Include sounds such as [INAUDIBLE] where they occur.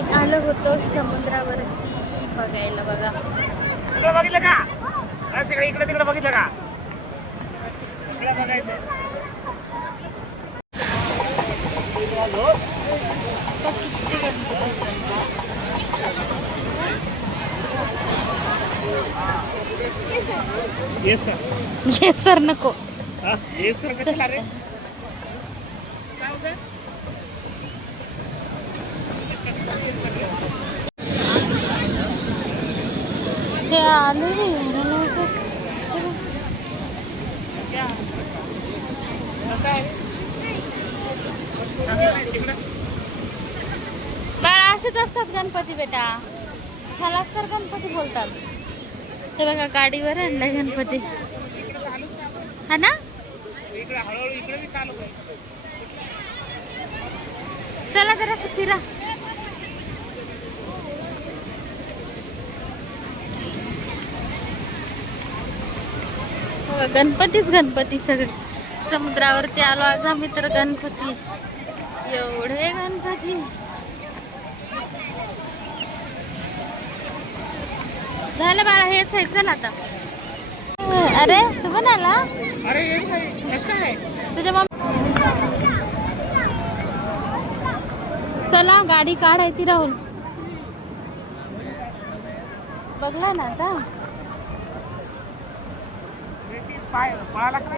आम्ही आलो होतो समुद्रावरती बघायला बघा. सगळं बघितलं का? सगळं इकडे तिकडे बघितलं का? बघायचं येस सर ये सर नको. येस सर कशाला रे? [LAUGHS] काय होतंय? ते आले रे बाळा असेच असतात गणपती बेटा. झालाच तर गणपती बोलतात. ते बघा गाडीवर आणलाय गणपती. हा ना? चालू चला जरा फिरा. हो, गणपतीच गणपती सगळे. समुद्रावरती आलो आज आम्ही तर गणपती. एवढे गणपती. झालं बाळा हेच आहे चल आता. अरे तू पण आला? तुझ्या मम चला गाडी काढायची राहुल. बघला ना आता. पाय पळाला का